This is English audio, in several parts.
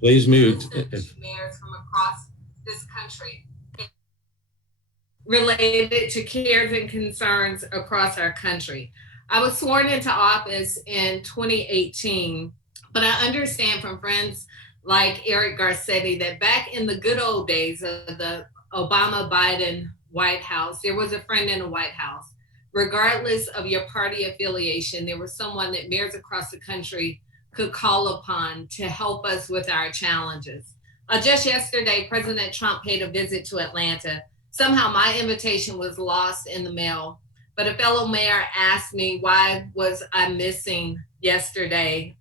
Please mute. Mayors from across this country related to cares and concerns across our country. I was sworn into office in 2018, but I understand from friends like Eric Garcetti that back in the good old days of the Obama Biden White House, there was a friend in the White House. Regardless of your party affiliation, there was someone that mayors across the country could call upon to help us with our challenges. Just yesterday, President Trump paid a visit to Atlanta. Somehow my invitation was lost in the mail, but a fellow mayor asked me why was I missing yesterday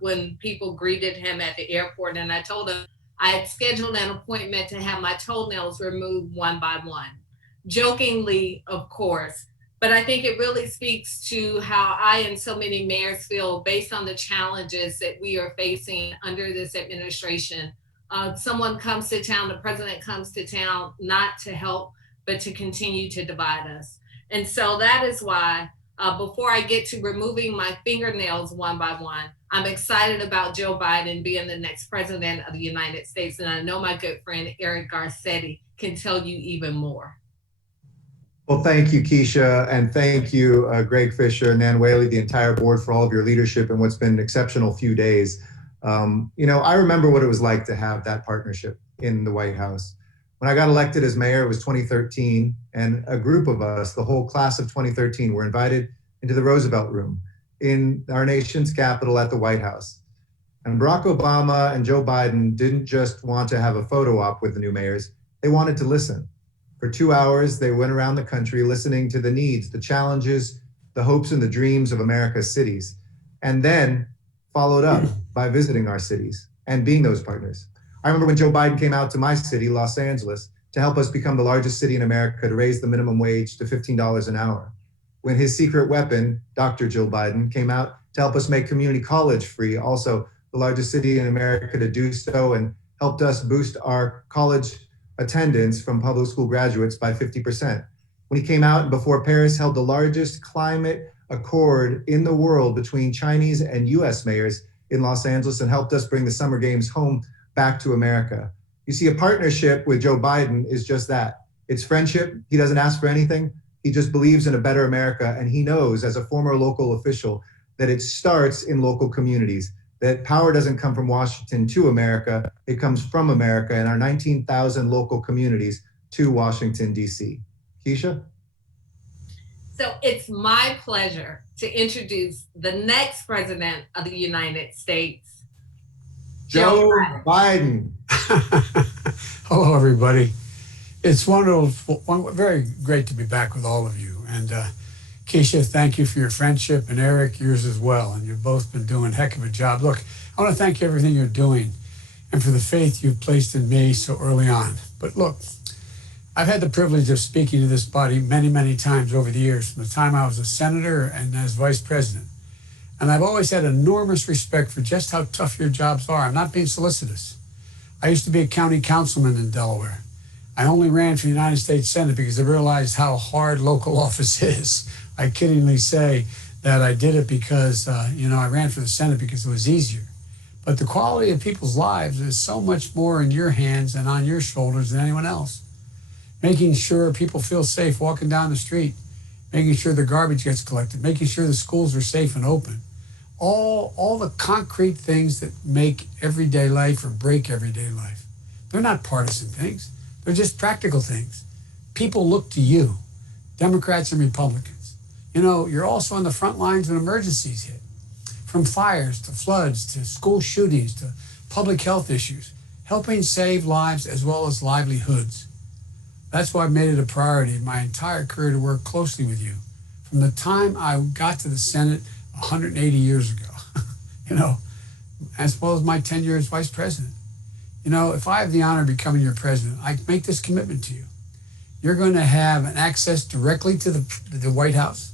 when people greeted him at the airport, and I told him I had scheduled an appointment to have my toenails removed one by one. Jokingly, of course, but I think it really speaks to how I and so many mayors feel based on the challenges that we are facing under this administration. Someone comes to town, the president comes to town not to help, but to continue to divide us. And so that is why, before I get to removing my fingernails one by one, I'm excited about Joe Biden being the next president of the United States. And I know my good friend Eric Garcetti can tell you even more. Well, thank you, Keisha, and thank you, Greg Fisher, Nan Whaley, the entire board for all of your leadership in what's been an exceptional few days. I remember what it was like to have that partnership in the White House. When I got elected as mayor, it was 2013, and a group of us, the whole class of 2013, were invited into the Roosevelt Room in our nation's capital at the White House. And Barack Obama and Joe Biden didn't just want to have a photo op with the new mayors, they wanted to listen. For 2 hours, they went around the country listening to the needs, the challenges, the hopes and the dreams of America's cities, and then followed up by visiting our cities and being those partners. I remember when Joe Biden came out to my city, Los Angeles, to help us become the largest city in America to raise the minimum wage to $15 an hour. When his secret weapon, Dr. Jill Biden, came out to help us make community college free, also the largest city in America to do so, and helped us boost our college attendance from public school graduates by 50%. When he came out and before Paris held the largest climate accord in the world between Chinese and US mayors in Los Angeles and helped us bring the Summer Games home back to America. You see, a partnership with Joe Biden is just that. It's friendship. He doesn't ask for anything. He just believes in a better America. And he knows, as a former local official, that it starts in local communities, that power doesn't come from Washington to America. It comes from America and our 19,000 local communities to Washington, D.C. Keisha? So it's my pleasure to introduce the next president of the United States, Joe Biden. Hello, everybody. It's very great to be back with all of you. And Keisha, thank you for your friendship, and Eric, yours as well. And you've both been doing a heck of a job. Look, I want to thank you for everything you're doing and for the faith you've placed in me so early on. But look, I've had the privilege of speaking to this body many, many times over the years, from the time I was a senator and as vice president. And I've always had enormous respect for just how tough your jobs are. I'm not being solicitous. I used to be a county councilman in Delaware. I only ran for the United States Senate because I realized how hard local office is. I kiddingly say that I did it because, I ran for the Senate because it was easier. But the quality of people's lives is so much more in your hands and on your shoulders than anyone else. Making sure people feel safe walking down the street, making sure the garbage gets collected, making sure the schools are safe and open. All the concrete things that make everyday life or break everyday life. They're not partisan things. They're just practical things. People look to you, Democrats and Republicans. You're also on the front lines when emergencies hit, from fires to floods to school shootings to public health issues, helping save lives as well as livelihoods. That's why I've made it a priority in my entire career to work closely with you. From the time I got to the Senate 180 years ago, as well as my tenure as vice president. If I have the honor of becoming your president, I make this commitment to you. You're going to have an access directly to the White House.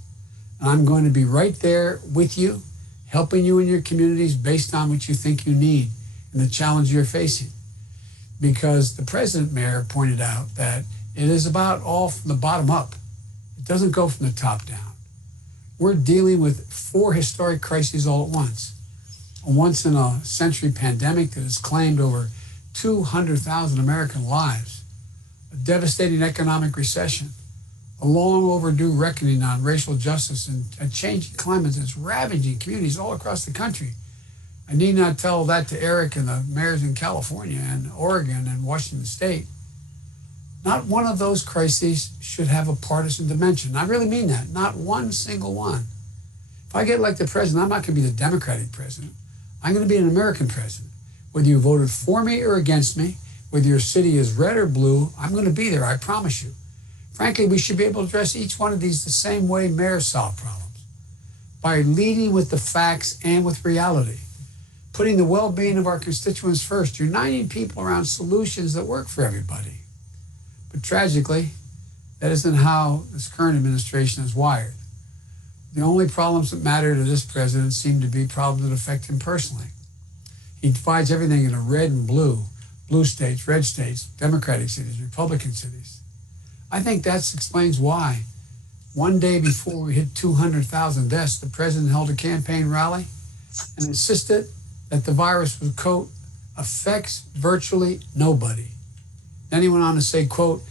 And I'm going to be right there with you, helping you in your communities based on what you think you need and the challenge you're facing. Because the president, Mayor, pointed out that it is about all from the bottom up. It doesn't go from the top down. We're dealing with 4 historic crises all at once. a once-in-a-century pandemic that has claimed over 200,000 American lives, a devastating economic recession, a long overdue reckoning on racial justice, and a changing climate that's ravaging communities all across the country. I need not tell that to Eric and the mayors in California and Oregon and Washington State. Not one of those crises should have a partisan dimension. I really mean that, not one single one. If I get elected president, I'm not going to be the Democratic president. I'm going to be an American president. Whether you voted for me or against me, whether your city is red or blue, I'm going to be there, I promise you. Frankly, we should be able to address each one of these the same way mayors solve problems, by leading with the facts and with reality, putting the well-being of our constituents first, uniting people around solutions that work for everybody. But tragically, that isn't how this current administration is wired. The only problems that matter to this president seem to be problems that affect him personally. He divides everything into red and blue states, red states, Democratic cities, Republican cities. I think that explains why. One day before we hit 200,000 deaths, the president held a campaign rally and insisted that the virus would, quote, affects virtually nobody. Then he went on to say, quote,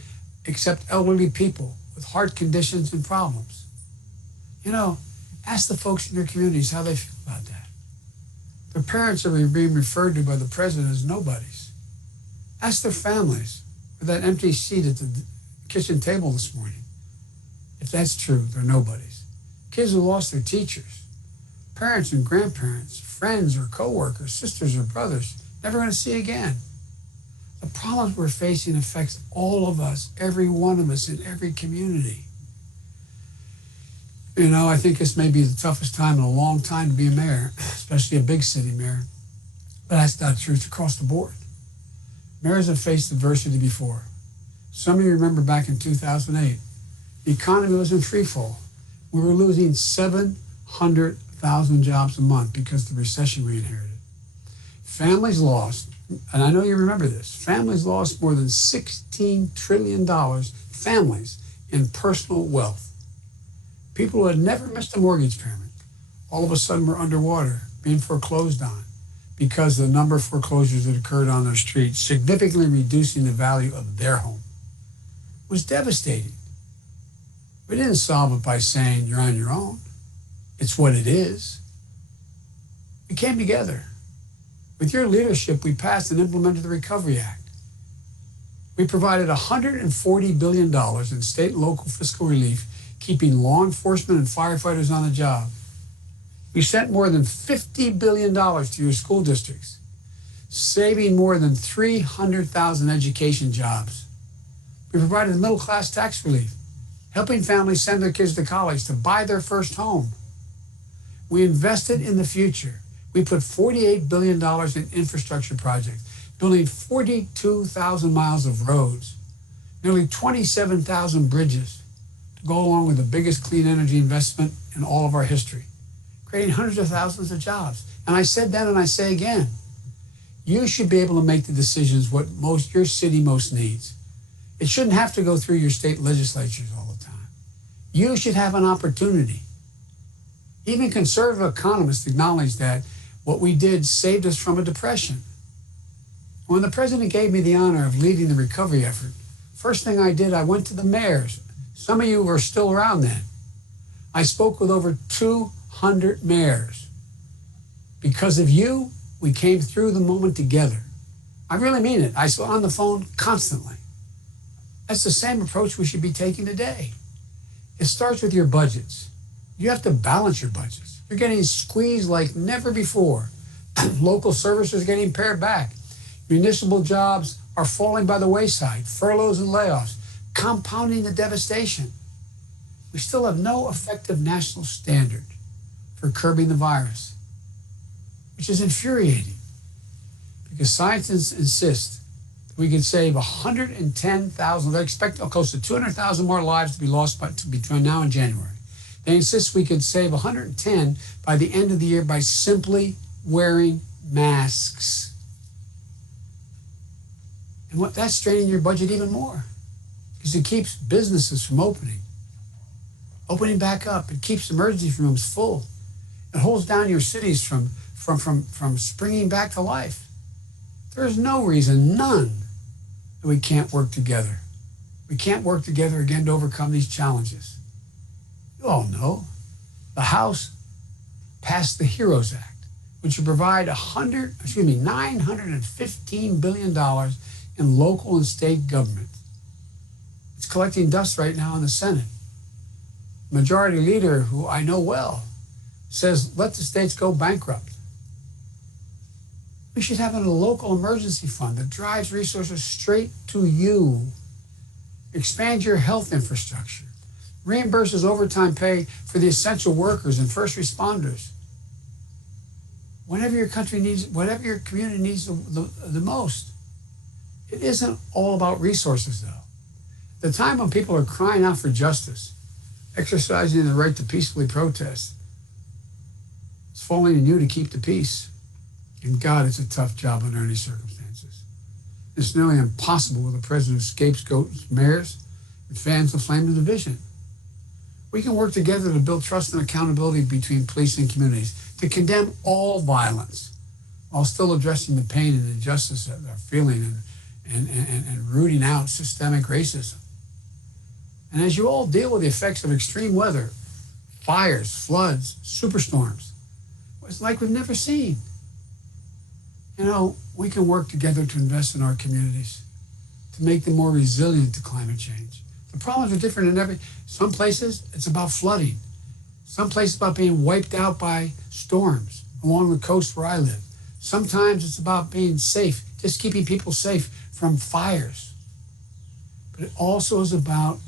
except elderly people with heart conditions and problems. You know, ask the folks in your communities how they feel about that. Their parents are being referred to by the president as nobodies. Ask their families for that empty seat at the kitchen table this morning. If that's true, they're nobodies. Kids who lost their teachers, parents and grandparents, friends or coworkers, sisters or brothers, never going to see again. The problems we're facing affects all of us, every one of us in every community. You know, I think this may be the toughest time in a long time to be a mayor, especially a big city mayor. But that's not true. It's across the board. Mayors have faced adversity before. Some of you remember back in 2008, the economy was in free fall. We were losing 700,000 jobs a month because of the recession we inherited. Families lost, and I know you remember this, families lost more than $16 trillion, families, in personal wealth. People who had never missed a mortgage payment, all of a sudden were underwater, being foreclosed on, because of the number of foreclosures that occurred on their streets, significantly reducing the value of their home. It was devastating. We didn't solve it by saying you're on your own. It's what it is. We came together. With your leadership, we passed and implemented the Recovery Act. We provided $140 billion in state and local fiscal relief, keeping law enforcement and firefighters on the job. We sent more than $50 billion to your school districts, saving more than 300,000 education jobs. We provided middle-class tax relief, helping families send their kids to college to buy their first home. We invested in the future. We put $48 billion in infrastructure projects, building 42,000 miles of roads, nearly 27,000 bridges to go along with the biggest clean energy investment in all of our history, creating hundreds of thousands of jobs. And I said then and I say again, you should be able to make the decisions what your city most needs. It shouldn't have to go through your state legislatures all the time. You should have an opportunity. Even conservative economists acknowledge that what we did saved us from a depression. When the president gave me the honor of leading the recovery effort, first thing I did, I went to the mayors. Some of you were still around then. I spoke with over 200 mayors. Because of you, we came through the moment together. I really mean it. I was on the phone constantly. That's the same approach we should be taking today. It starts with your budgets. You have to balance your budgets. You're getting squeezed like never before. Local services are getting pared back. Municipal jobs are falling by the wayside. Furloughs and layoffs, compounding the devastation. We still have no effective national standard for curbing the virus, which is infuriating because scientists insist that we could save 110,000, they expect close to 200,000 more lives to be lost between now and January. They insist we could save 110 by the end of the year by simply wearing masks. And that's straining your budget even more because it keeps businesses from opening back up. It keeps emergency rooms full. It holds down your cities from from springing back to life. There is no reason, none, that we can't work together. We can't work together again to overcome these challenges. You all know the House passed the HEROES Act, which would provide $915 billion in local and state government. It's collecting dust right now in the Senate. Majority Leader, who I know well, says let the states go bankrupt. We should have a local emergency fund that drives resources straight to you. Expand your health infrastructure. Reimburses overtime pay for the essential workers and first responders. Whatever your country needs, whatever your community needs the most. It isn't all about resources, though. The time when people are crying out for justice, exercising the right to peacefully protest, it's falling on you to keep the peace. And God, it's a tough job under any circumstances. It's nearly impossible with a president who scapegoats mayors and fans the flame of division. We can work together to build trust and accountability between police and communities, to condemn all violence while still addressing the pain and injustice that they're feeling and rooting out systemic racism. And as you all deal with the effects of extreme weather, fires, floods, superstorms, it's like we've never seen. You know, we can work together to invest in our communities, to make them more resilient to climate change. The problems are different in some places it's about flooding. Some places about being wiped out by storms along the coast where I live. Sometimes it's about being safe, just keeping people safe from fires. But it also is about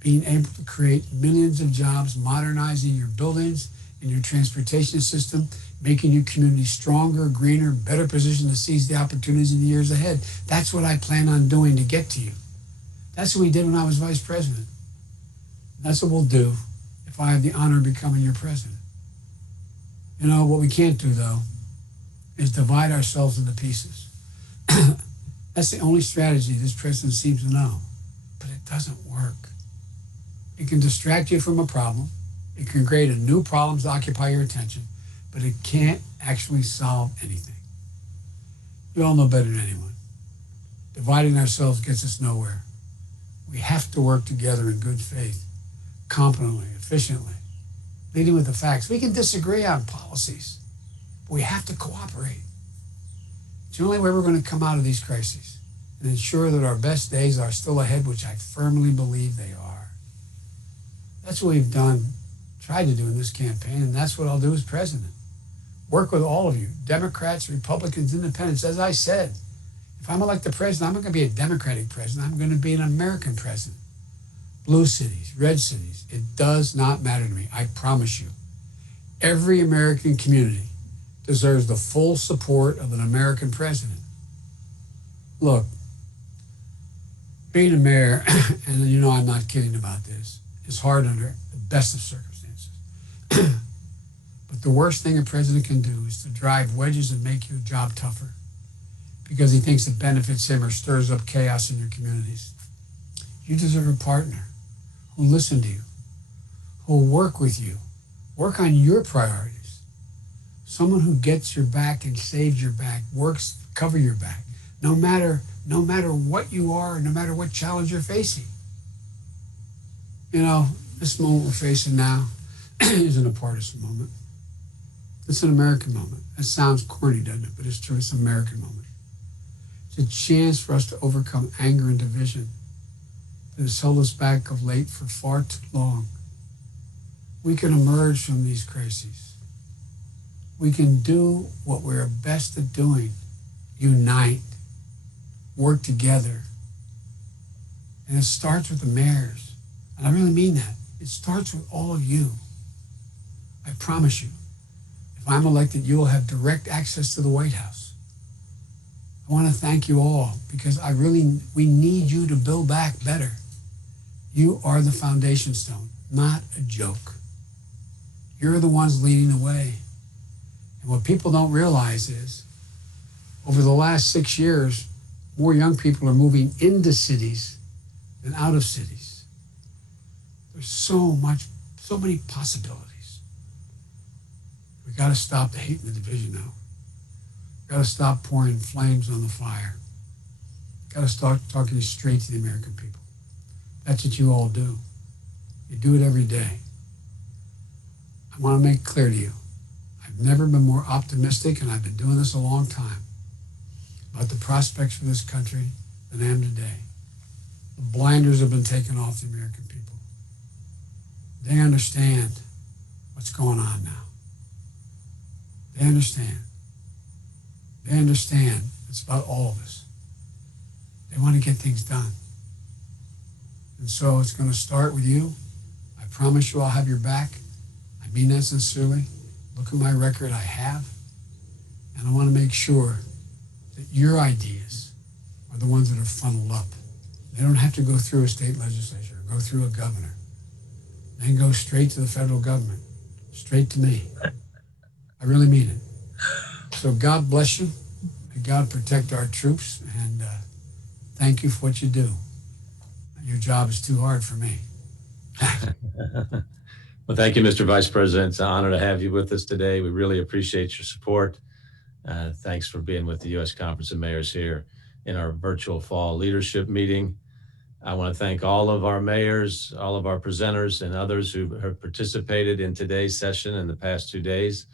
being able to create millions of jobs, modernizing your buildings and your transportation system, making your community stronger, greener, better positioned to seize the opportunities in the years ahead. That's what I plan on doing to get to you. That's what we did when I was vice president. That's what we'll do if I have the honor of becoming your president. You know, what we can't do, though, is divide ourselves into pieces. That's the only strategy this president seems to know. But it doesn't work. It can distract you from a problem. It can create a new problem to occupy your attention. But it can't actually solve anything. You all know better than anyone. Dividing ourselves gets us nowhere. We have to work together in good faith, competently, efficiently, leading with the facts. We can disagree on policies, but we have to cooperate. It's the only way we're going to come out of these crises and ensure that our best days are still ahead, which I firmly believe they are. That's what we've tried to do in this campaign, and that's what I'll do as president. Work with all of you, Democrats, Republicans, Independents. As I said, if I'm elected president, I'm not going to be a Democratic president. I'm going to be an American president. Blue cities, red cities, it does not matter to me. I promise you. Every American community deserves the full support of an American president. Look, being a mayor, and you know I'm not kidding about this, is hard under the best of circumstances. But the worst thing a president can do is to drive wedges and make your job tougher because he thinks it benefits him or stirs up chaos in your communities. You deserve a partner who will listen to you, who will work with you, work on your priorities. Someone who gets your back and saves your back, works to cover your back, no matter what you are, no matter what challenge you're facing. You know, this moment we're facing now isn't a partisan moment. It's an American moment. It sounds corny, doesn't it? But it's true. It's an American moment. It's a chance for us to overcome anger and division that has held us back of late for far too long. We can emerge from these crises. We can do what we're best at doing. Unite. Work together. And it starts with the mayors. And I really mean that. It starts with all of you. I promise you, if I'm elected, you will have direct access to the White House. I want to thank you all because we need you to build back better. You are the foundation stone, not a joke. You're the ones leading the way. And what people don't realize is, over the last 6 years, more young people are moving into cities than out of cities. There's so many possibilities. We got to stop the hate and the division now. Got to stop pouring flames on the fire. Got to start talking straight to the American people. That's what you all do. You do it every day. I want to make clear to you, I've never been more optimistic, and I've been doing this a long time, about the prospects for this country than I am today. The blinders have been taken off the American people. They understand what's going on now. They understand. They understand it's about all of us. They want to get things done. And so it's going to start with you. I promise you I'll have your back. I mean that sincerely. Look at my record, I have. And I want to make sure that your ideas are the ones that are funneled up. They don't have to go through a state legislature, or go through a governor. They can go straight to the federal government, straight to me. I really mean it. So God bless you. May God protect our troops, and thank you for what you do. Your job is too hard for me. Well, thank you, Mr. Vice President. It's an honor to have you with us today. We really appreciate your support. Thanks for being with the U.S. Conference of Mayors here in our virtual fall leadership meeting. I want to thank all of our mayors, all of our presenters, and others who have participated in today's session in the past 2 days.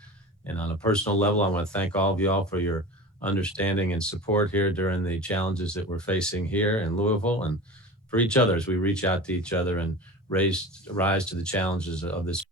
And on a personal level, I want to thank all of you all for your understanding and support here during the challenges that we're facing here in Louisville, and for each other as we reach out to each other and rise to the challenges of this